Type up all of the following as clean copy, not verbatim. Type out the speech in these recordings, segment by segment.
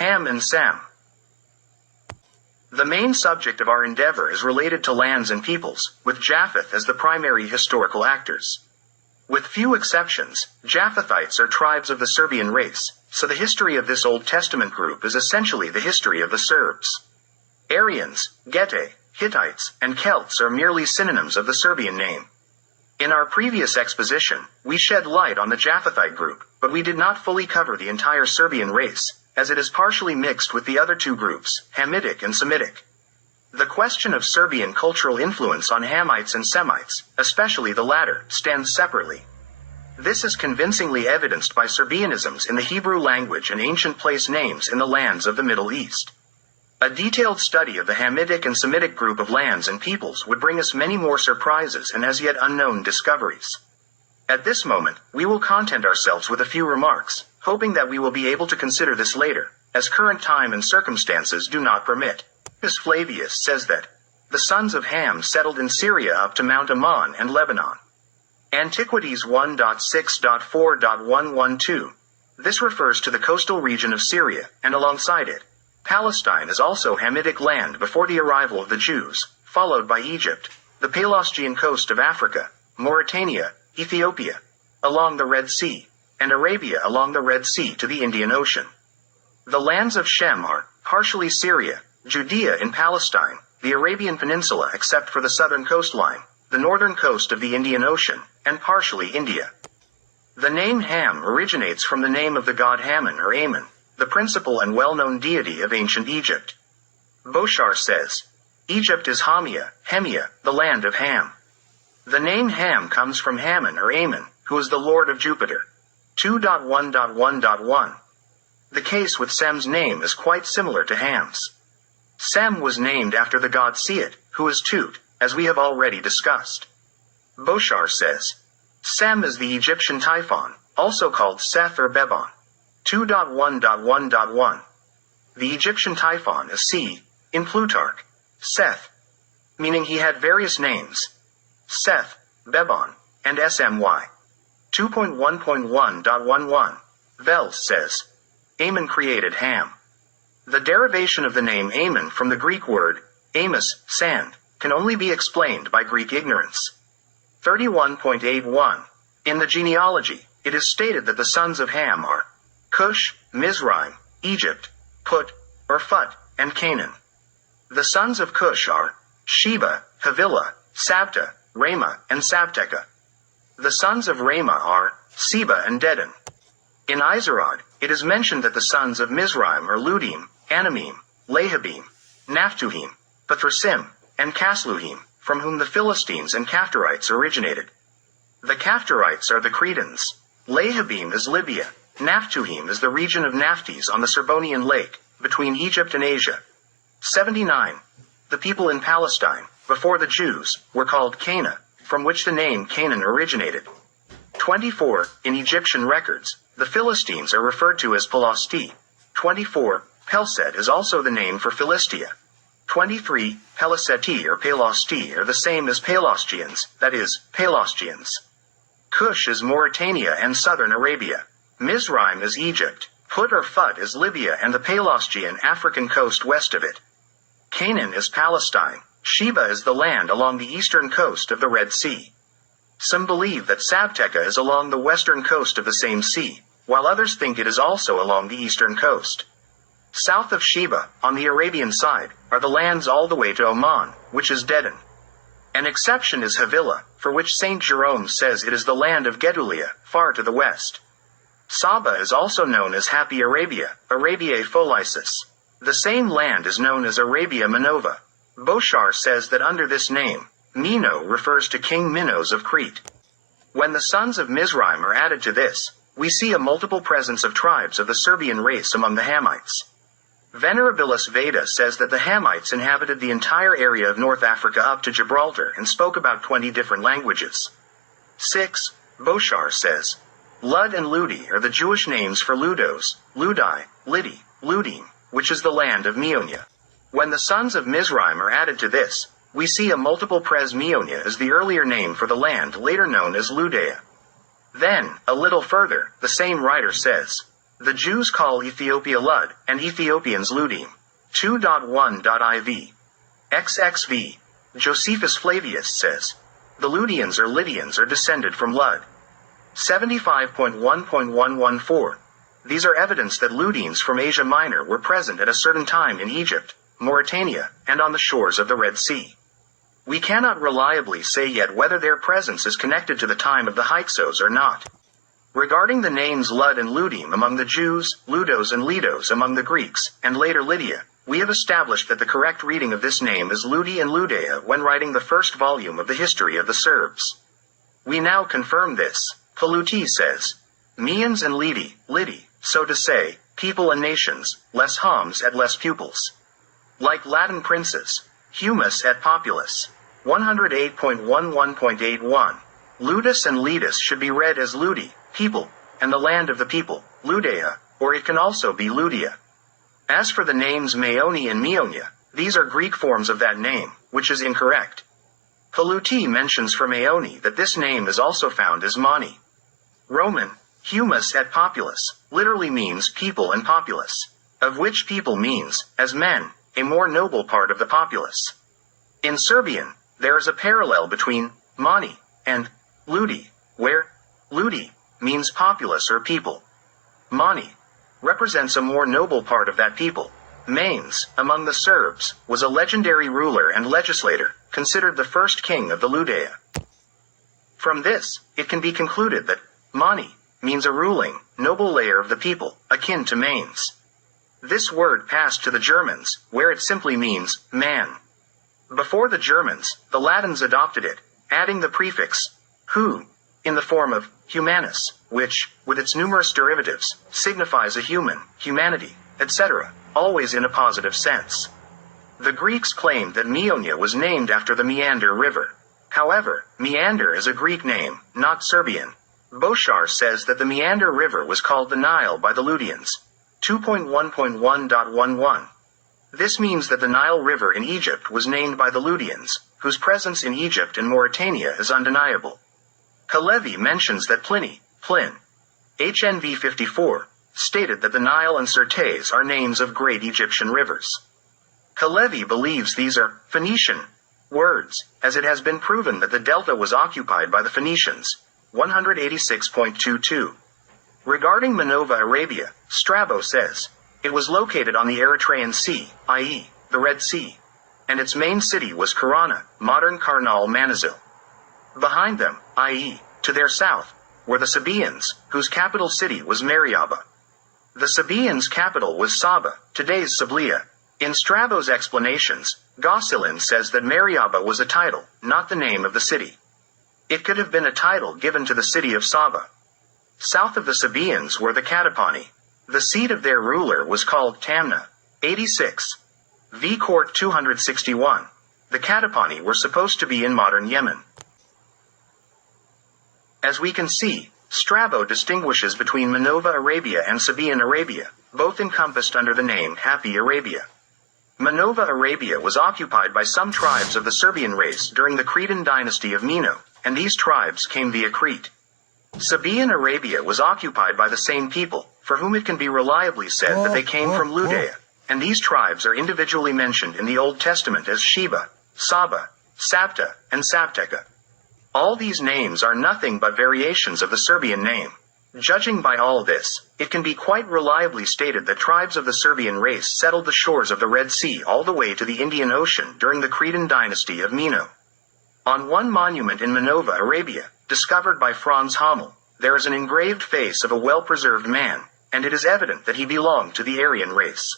Ham and Sem. The main subject of our endeavor is related to lands and peoples, with Japheth as the primary historical actors. With few exceptions, Japhethites are tribes of the Serbian race, so the history of this Old Testament group is essentially the history of the Serbs. Aryans, Getae, Hittites, and Celts are merely synonyms of the Serbian name. In our previous exposition, we shed light on the Japhethite group, but we did not fully cover the entire Serbian race, as it is partially mixed with the other two groups, Hamitic and Semitic. The question of Serbian cultural influence on Hamites and Semites, especially the latter, stands separately. This is convincingly evidenced by Serbianisms in the Hebrew language and ancient place names in the lands of the Middle East. A detailed study of the Hamitic and Semitic group of lands and peoples would bring us many more surprises and as yet unknown discoveries. At this moment, we will content ourselves with a few remarks, hoping that we will be able to consider this later, as current time and circumstances do not permit. Flavius says that the sons of Ham settled in Syria up to Mount Ammon and Lebanon. Antiquities 1.6.4.112. This refers to the coastal region of Syria, and alongside it, Palestine is also Hamitic land before the arrival of the Jews, followed by Egypt, the Pelasgian coast of Africa, Mauritania, Ethiopia, along the Red Sea, and Arabia along the Red Sea to the Indian Ocean. The lands of Shem are partially Syria, Judea in Palestine, the Arabian Peninsula except for the southern coastline, the northern coast of the Indian Ocean, and partially India. The name Ham originates from the name of the god Hammon or Ammon, the principal and well-known deity of ancient Egypt. Boshar says, Egypt is Hamia, the land of Ham. The name Ham comes from Hammon or Ammon, who is the lord of Jupiter. 2.1.1.1. The case with Sem's name is quite similar to Ham's. Sem was named after the god Seat, who is Tut, as we have already discussed. Boshar says, Sem is the Egyptian Typhon, also called Seth or Bebon. 2.1.1.1. The Egyptian Typhon is in Plutarch, Seth, meaning he had various names, Seth, Bebon, and Smy. 2.1.1.11. Vels says, Ammon created Ham. The derivation of the name Ammon from the Greek word, amos, sand, can only be explained by Greek ignorance. 31.81. In the genealogy, it is stated that the sons of Ham are Cush, Mizraim, Egypt, Put, or Phut, and Canaan. The sons of Cush are Sheba, Havilah, Sabta, Ramah, and Sabteca. The sons of Ramah are Seba and Dedan. In Izarod, it is mentioned that the sons of Mizraim are Ludim, Anamim, Lehabim, Naphtuhim, Pathrasim, and Casluhim, from whom the Philistines and Caphtorites originated. The Caphtorites are the Cretans. Lehabim is Libya. Naphtuhim is the region of Naphthys on the Serbonian lake, between Egypt and Asia. 79. The people in Palestine, before the Jews, were called Cana, from which the name Canaan originated. 24. In Egyptian records, the Philistines are referred to as Pelasti. 24. Pelset is also the name for Philistia. 23. Pelaseti or Pelasti are the same as Pelasgians, that is, Pelasgians. Cush is Mauritania and southern Arabia. Mizraim is Egypt. Put or Phut is Libya and the Pelasgian African coast west of it. Canaan is Palestine. Sheba is the land along the eastern coast of the Red Sea. Some believe that Sabteca is along the western coast of the same sea, while others think it is also along the eastern coast. South of Sheba, on the Arabian side, are the lands all the way to Oman, which is Dedan. An exception is Havilah, for which St. Jerome says it is the land of Gedulia, far to the west. Saba is also known as Happy Arabia, Arabiae Pholicis. The same land is known as Arabia Minova. Boshar says that under this name, Mino refers to King Minos of Crete. When the sons of Mizraim are added to this, we see a multiple presence of tribes of the Serbian race among the Hamites. Venerabilis Veda says that the Hamites inhabited the entire area of North Africa up to Gibraltar and spoke about 20 different languages. 6. Boshar says, Lud and Ludi are the Jewish names for Ludos, Ludi, Lidi, Ludim, which is the land of Meonia. When the sons of Mizraim are added to this, we see a multiple pres Meonia as the earlier name for the land later known as Ludea. Then, a little further, the same writer says, The Jews call Ethiopia Lud, and Ethiopians Ludim. 2.1.iv. XXV. Josephus Flavius says, the Ludians or Lydians are descended from Lud. 75.1.114. These are evidence that Ludines from Asia Minor were present at a certain time in Egypt, Mauritania, and on the shores of the Red Sea. We cannot reliably say yet whether their presence is connected to the time of the Hyksos or not. Regarding the names Lud and Ludim among the Jews, Ludos and Lidos among the Greeks, and later Lydia, we have established that the correct reading of this name is Ludi and Ludea when writing the first volume of the history of the Serbs. We now confirm this. Paluti says, Means and Lidi, so to say, people and nations, less homs et less pupils. Like Latin princes, humus et populus. 108.11.81. Ludus and Lidus should be read as Ludi, people, and the land of the people, Ludea, or it can also be Ludia. As for the names Maoni and Meonia, these are Greek forms of that name, which is incorrect. Paluti mentions for Maoni that this name is also found as Mani. Roman, humus et populus, literally means people and populace, of which people means, as men, a more noble part of the populace. In Serbian, there is a parallel between Mani and Ludi, where Ludi means populace or people. Mani represents a more noble part of that people. Manes, among the Serbs, was a legendary ruler and legislator, considered the first king of the Ludea. From this, it can be concluded that Mani means a ruling, noble layer of the people, akin to Manes. This word passed to the Germans, where it simply means man. Before the Germans, the Latins adopted it, adding the prefix hu in the form of humanus, which, with its numerous derivatives, signifies a human, humanity, etc., always in a positive sense. The Greeks claimed that Meonia was named after the Meander River. However, Meander is a Greek name, not Serbian. Boschar says that the Meander River was called the Nile by the Ludians. 2.1.1.11. This means that the Nile River in Egypt was named by the Ludians, whose presence in Egypt and Mauritania is undeniable. Halevi mentions that Pliny, HNV 54, stated that the Nile and Syrtes are names of great Egyptian rivers. Halevi believes these are Phoenician words, as it has been proven that the delta was occupied by the Phoenicians. 186.22. Regarding Manova Arabia, Strabo says, it was located on the Eritrean Sea, i.e., the Red Sea, and its main city was Karana, modern Karnal Manazil. Behind them, i.e., to their south, were the Sabaeans, whose capital city was Mariaba. The Sabaeans' capital was Saba, today's Sablia. In Strabo's explanations, Gosselin says that Mariaba was a title, not the name of the city. It could have been a title given to the city of Saba. South of the Sabaeans were the Katapani. The seat of their ruler was called Tamna. 86. V. Court 261. The Katapani were supposed to be in modern Yemen. As we can see, Strabo distinguishes between Manova Arabia and Sabaean Arabia, both encompassed under the name Happy Arabia. Manova Arabia was occupied by some tribes of the Serbian race during the Cretan dynasty of Mino, and these tribes came via Crete. Sabaean Arabia was occupied by the same people, for whom it can be reliably said that they came from Ludea, and these tribes are individually mentioned in the Old Testament as Sheba, Saba, Sapta, and Sapteka. All these names are nothing but variations of the Serbian name. Judging by all this, it can be quite reliably stated that tribes of the Serbian race settled the shores of the Red Sea all the way to the Indian Ocean during the Cretan dynasty of Mino. On one monument in Manova Arabia, discovered by Franz Hommel, there is an engraved face of a well-preserved man, and it is evident that he belonged to the Aryan race.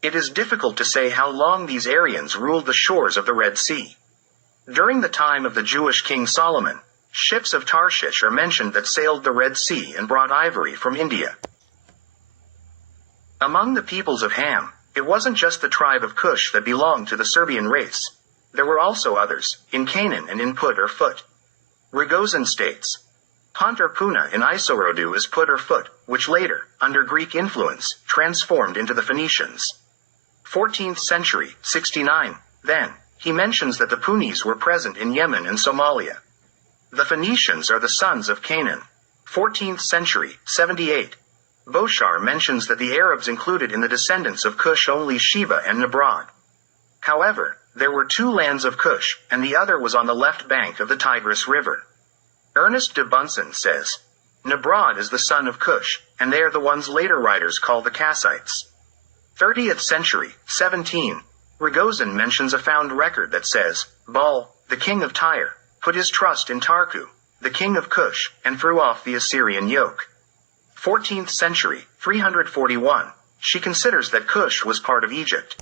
It is difficult to say how long these Aryans ruled the shores of the Red Sea. During the time of the Jewish king Solomon, ships of Tarshish are mentioned that sailed the Red Sea and brought ivory from India. Among the peoples of Ham, it wasn't just the tribe of Cush that belonged to the Serbian race. There were also others, in Canaan and in Put or Foot. Rogozin states, Punt or Puna in Isorodu is Put or Foot, which later, under Greek influence, transformed into the Phoenicians. 14th century, 69, then, he mentions that the Punis were present in Yemen and Somalia. The Phoenicians are the sons of Canaan. 14th century, 78. Boshar mentions that the Arabs included in the descendants of Cush only Sheba and Narod. However, there were two lands of Cush, and the other was on the left bank of the Tigris River. Ernest de Bunsen says, Narod is the son of Cush, and they are the ones later writers call the Kassites. 30th century, 17. Rogozin mentions a found record that says, Baal, the king of Tyre, put his trust in Tarku, the king of Cush, and threw off the Assyrian yoke. 14th century, 341. She considers that Cush was part of Egypt.